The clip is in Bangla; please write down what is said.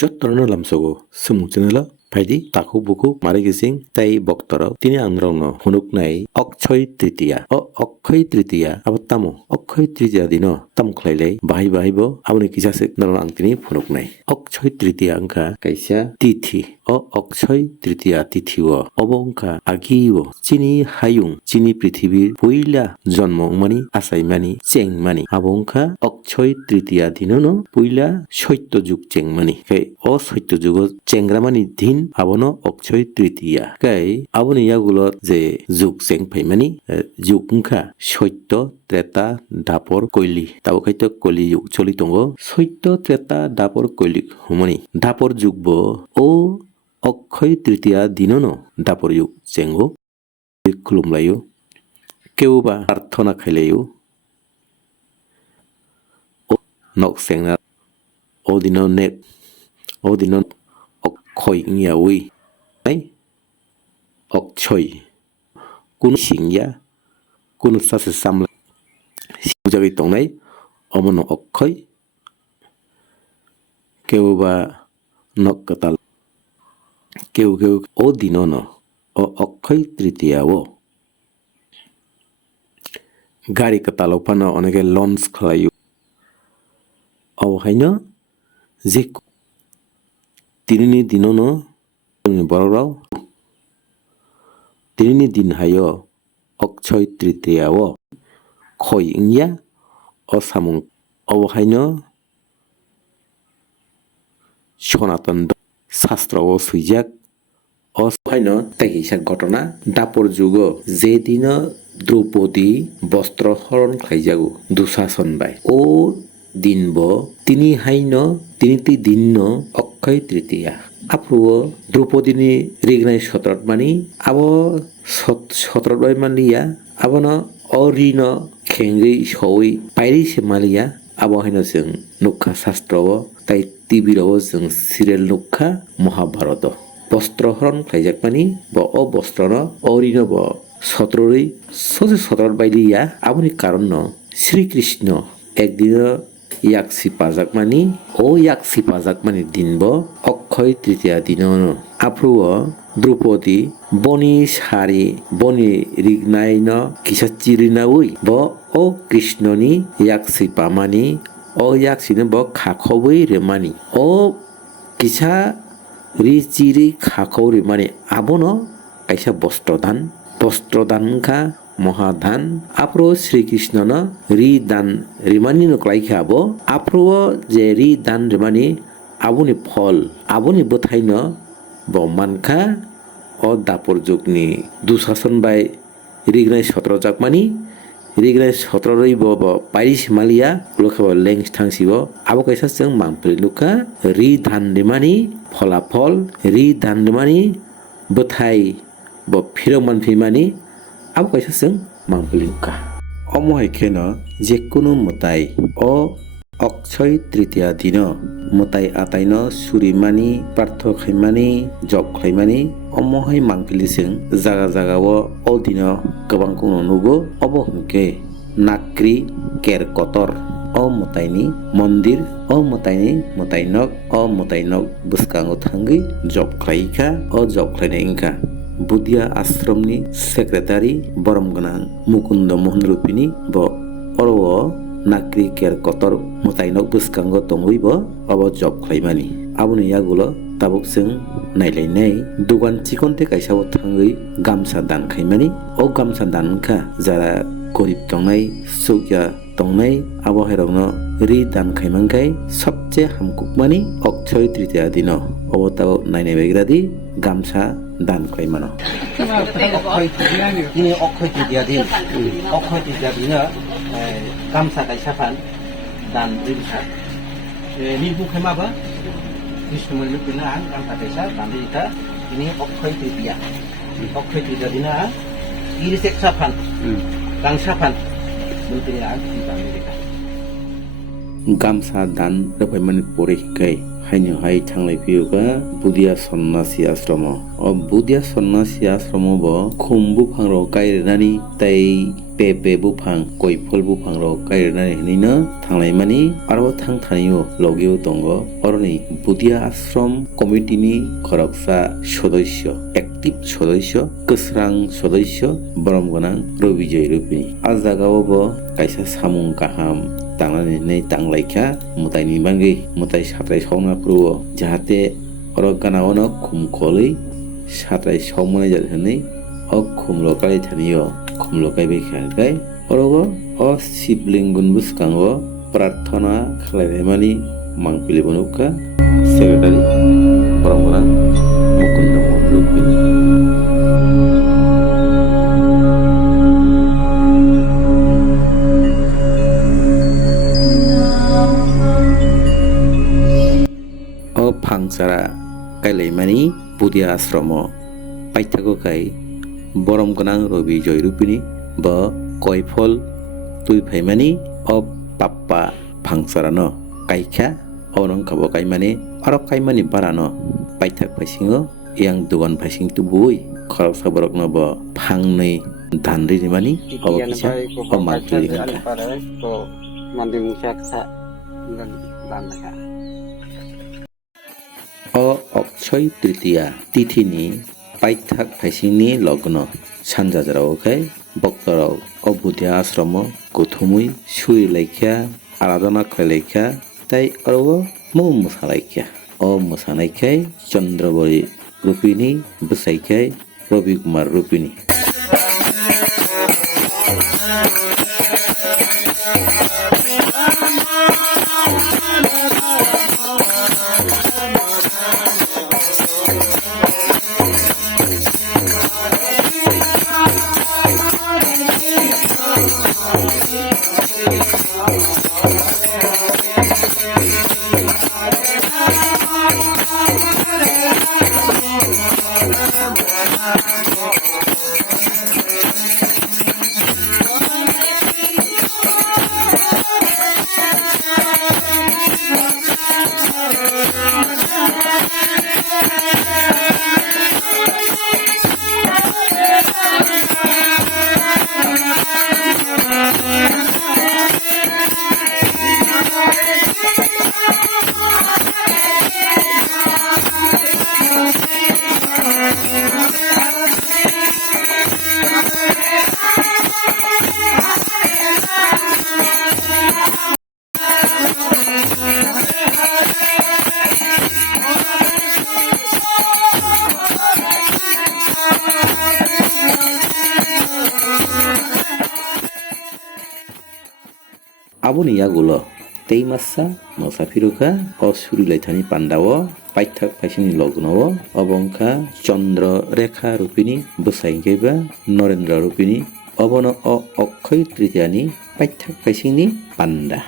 ᱡᱚᱛᱚᱨᱚᱱ ᱞᱟᱢᱥᱚᱜᱚ ᱥᱮᱢᱩ ᱪᱮᱱᱮᱞᱟ 파이디 다쿠부쿠 마레기싱 따이 먹더러 তিনি আন্দোলন হুনুক নাই, অক্ষয় তৃতীয়া। ও অক্ষয় তৃতীয়া আবার তামো, অক্ষয় তৃতীয়া দিন তাম খাইলে বাহি বাহিব আপনি কিসাসে নরন আংতিনি ফুনুক নাই। অক্ষয় তৃতীয়া আংকা কাইসা তিথি। অ অক্ষয় তৃতীয়া তিথি ও অব অংকা আগিব চিনি হায়ুং, চিনি পৃথিবীর পইলা জন্ম মানি, আসাই মানি, চেং মানি। আবো অংকা অক্ষয় তৃতীয়া দিন পইলা সত্য যুগ চেং মানি। কাই অ সত্য যুগ চেংরা মানি দিন আবনো অক্ষয় তৃতীয়া। কাই আবনি ইয়াগুলো যে যুগ চেং ফাইমানি যুগ অংকা সত্য ত্রেতা দাপর কৈলি তাবো খাইতো কলি যুগ চলি দङ সত্য ত্রেতা দাপর কৈলিক হুমনি দাপর যুগব ও অক্ষয় তৃতীয়া দিননও দাপরয়ু চেঙ্গো খুলুমলায়ু কেউ বা প্রার্থনা খাইলেও নক সেংনা ও দিন নে ও দিন অক্ষয় ইয়াউই তাই অক্ষয়, কোন সিংয়া কোন সাসে সামলা সিংজাগি তংনাই অমন অক্ষয় কেউ বা নক কাতাল কেউ কেউ ও দিনন ও অক্ষয় তৃতীয়াও গাড়ি কাতালক পানো অনেকে লঞ্চ খালায় অবহাইন যে তিনি দিনন जोंनि बर' राव दिनैनि दिनहायो अक्षय तृतीयाव खय इंया असामुं अबहायनो सनातन शास्त्रआव सैजाक অসহায় তেহিসার ঘটনা দাপর যুগ যেদিন দ্রৌপদী বস্ত্র হরণ খাইজাগু দুঃশাসন বাই। ও দিনব তিনি হাইন তিনিটি দিন্ন অক্ষয় তৃতীয়া। আপ্রুব দ্রৌপদিনী রিগনাই সতরট মানি, আব সতরট বাই মালিয়া আবন অরিন খেঙ্গি সই পাইরি সে মালিয়া আব হাইন जों नुखा शास्त्र তাই টিভির जों সিরিয়াল নুখা মহাভারত বস্ত্রহরণ খাইজাকমানি ব অ বস্ত্র অরিন ব। সতরই সজে সতর বাইলিয়া আবনি কারণ শ্রীকৃষ্ণ একদিন ইয়াকসি পাজাকমানি ও ইয়াকসি পাজাকমানি দিনব অক্ষয় তৃতীয়া দিন। আপ্রুয় দ্রৌপদী বনি সারি বনি রিগনাইন কিসা চিরিনাউই ব ও কৃষ্ণনি ইয়াকসি পামানি ও ইয়াকসিনে ব খাখবই রেমানি ও কিসা রি চিরি খাখৌ রেমানি আবনো কাইসা বস্ত্রদান বস্ত্রদানকা মহাদান আপ্র শ্রীকৃষ্ণ রি দান রিমানি নকলাইখা আবো আপ্র যে রি দান রিমানি আবুনি ফল আবুনি বোথাই ন বমানখা অ দাপর যুগনি দুশাসন বাই রিগনাই সতর জাকমানি ইৰিগ্ৰাই সতৰৰৈ ব পাৰিছ মালিয়া লোকে লেং থাংছিব আবো কৈছা চেং মাংপুৰি লোকা ৰি ধানমানি ফলাফল ৰি ধানমানি বথাই ব ফিৰমান ফিমানি আবো কৈছা চেং মাংপুৰি লোকা অমহে কেন যিকোনো মতাই অ অক্ষয় তৃতীয়া দিন। মতাই আতাইন সুরিমানি পার্থ খাইমানি জব খাইমানি অমহাই মাংপিলিসিং জাগা জাগাও অ দিন গোबां কোনো নুগো অবহংকে নাক্রি, কের কতর অ মতাইনি মন্দির অ মতাইনি মতাইনক অ মতাইনক বুসকাঙ্গো থাঙ্গি জব খাইকা অ জব খাইনাय ইংকা বুদিয়া আশ্রমনি সেক্রেটারি বরম গোনাं মুকুন্দ মোহন রুপিনি ব অরও নাকরি কের কতর মতাইনক বুসকাঙ্গ তঙ্গইব অব জব খাইমানি আবনি ইয়াগুলো তাবুক जों নাইলাইনাই দোকান চিকনতে কাইসাও থাঙ্গই গামছা দান খাইমানি। ও গামছা দানখা যারা গরিব তংনাই সৌকিয়া তংনাই আবহাওয়ারগ্ন রি দান খাইমাংখাই সবচেয়ে হামকুকমানি অক্ষয় তৃতীয়া দিন। অব অবতাও নাইনাই বেগরাদি গামছা দান খাইমানো অক্ষয় তৃতীয়া দিন। অক্ষয় তৃতীয়া দিন। অক্ষয় তৃতীয়া দিনে গামছা গাইসাফান দান রিমসা নিবু খাইমাবা বিষ্ণু মন্দির দিনে আন গামছা গাইসা দান রিতা ini অক্ষয় তৃতীয়া অক্ষয় তৃতীয়া দিনে ইরিস একসাফান গাংসাফান মন্দিরে আন দান রিতা गामसा दान रोबायमानि परिखाय हायनो हाय थांलाय फैयोगा बुदिया सन्नासि आश्रम अ बुदिया सन्नासि आश्रम ब खुम्बु फांर गायरेनानि ताई pe be buphang koi phul buphang rok kairnani hinino thanglai aro thang thanio logio tongo oroni বুদিয়া আশ্রম কমিটিনি খরকসা সদস্য একটিভ সদস্য কসরাং সদস্য বরমগনাং রবিজয় রূপিনী আজ জাগাওব কাইসা সামুং কাহাম তাংলানি নেই তাংলাইখা মোতাইনি বাঙ্গি মোতাই সাতাই সাউনা পূর্ব যাহাতে অরগানা অনক খুমকলেই সাতাই সাউমনে যাতে নেই অক্ষুম লকালে থানীয় खुमलो कायबाय खागाय अरगो अ शिबलिंगुन बुसकांगो प्रार्थना खालायनायमानि मांपिलि बनुका सेक्रेटारि परमगोनां मुकुन्द मोहन रुपिनी अ फांसारा कायलायमानि बुदिया आश्रम पाइथागोखाय বরম গনাং রবি জয়রূপিণী বা কৈফল তুই ফাইমানি অব পাপ্পা ফাংসারানো কাইখা অনং খাব কাইমানি আর কাইমানি বারানো পাইথাক ফাইসিংও ইয়াং দোকান ফাইসিং তু বই খরক সাবরক নব ফাংনই ধানরি নিমানি অবকিসা অ অক্ষয় তৃতীয়া তিথি নিয়ে sa dan dan ka. अ अक्षय तृतीया तिथिनि पाइथाक फाइसिंनि लग्न सानजाजारावखाय बक्तराव अबुदिया आश्रम गौथुमै सुरिलायखा आराधना खालायलायखा তাই अरब मौ मोसालायखा अ मोसानायखाय चन्द्रबरी रुपिनी बोसायखाय रबि कुमार Hey. 아버니 야구러 테이마사 머사피루카 어수리라이타니 판다워 পাইথাক পাইসিনি লগ্নও অবংখা চন্দ্র রেখা রূপিণী বসাইগেবা নরেন্দ্র রূপিণী অবন অ অক্ষয় তৃতীয়ানি পাইথাক পাইসিনি পান্ডা